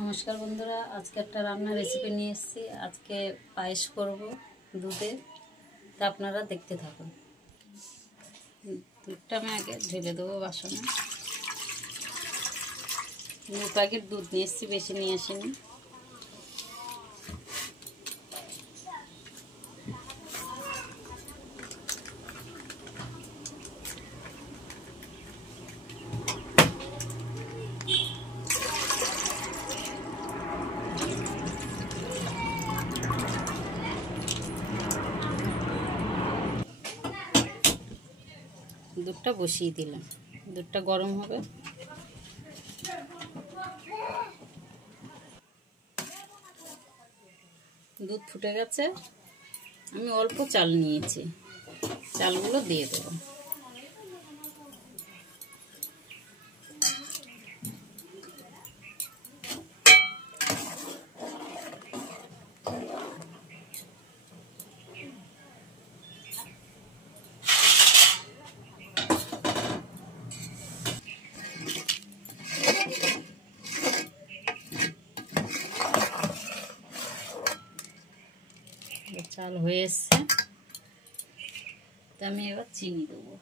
নমস্কার বন্ধুরা, আজকে একটা রান্নার রেসিপি নিয়ে এসেছি। আজকে পায়েস করব দুধে, তা আপনারা দেখতে থাকুন। দুধটা আমি আগে ঢেলে দেবো বাসনে। 2 প্যাকেট দুধ নিয়ে এসেছি, বেশি নিয়ে আসিনি। দুধটা বসিয়ে দিলাম, দুধটা গরম হবে। দুধ ফুটে গেছে, আমি অল্প চাল নিয়েছি, চালগুলো দিয়ে দেবো। চাল হয়ে এসছে, তা আমি এবার চিনি দেবো।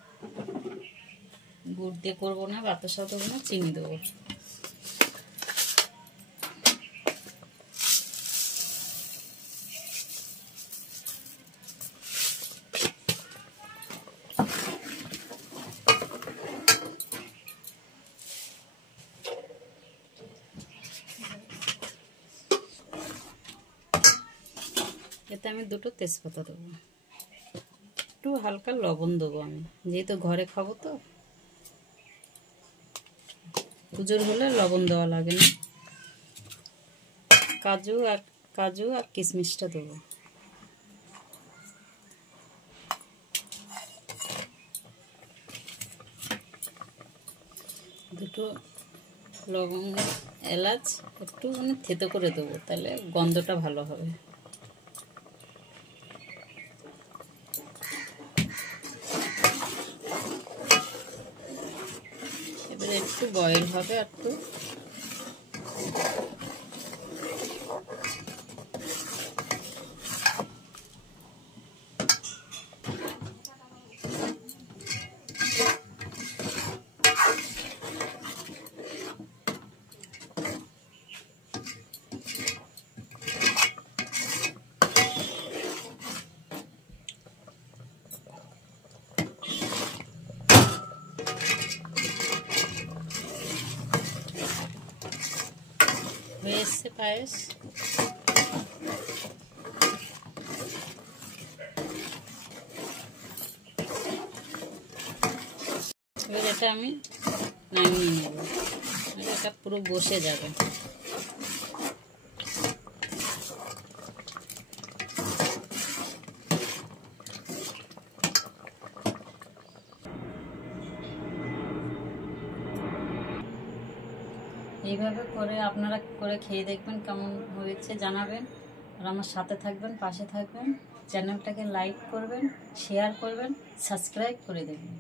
গুড় দিয়ে করবো না, বাতাসা দেবো না, চিনি দেবো। এতে আমি 2টো তেজপাতা দেবো, একটু হালকা লবণ দেবো। আমি যেহেতু ঘরে খাবো, তো পুজোর হলে লবণ দেওয়া লাগে না। কাজু আর কিশমিশটা দেবো। দুটো লবঙ্গ, এলাচ একটু থেতো করে দেবো, তাহলে গন্ধটা ভালো হবে। এবারে একটু বয়েল হবে, একটু হয়ে এসছে পায়েস। এবার এটা আমি নামিয়ে নেব, এটা পুরো বসে যাবে। এইভাবে করে আপনারা করে খেয়ে দেখবেন, কেমন হয়েছে জানাবেন। আর আমার সাথে থাকবেন, পাশে থাকবেন। চ্যানেলটাকে লাইক করবেন, শেয়ার করবেন, সাবস্ক্রাইব করে দেবেন।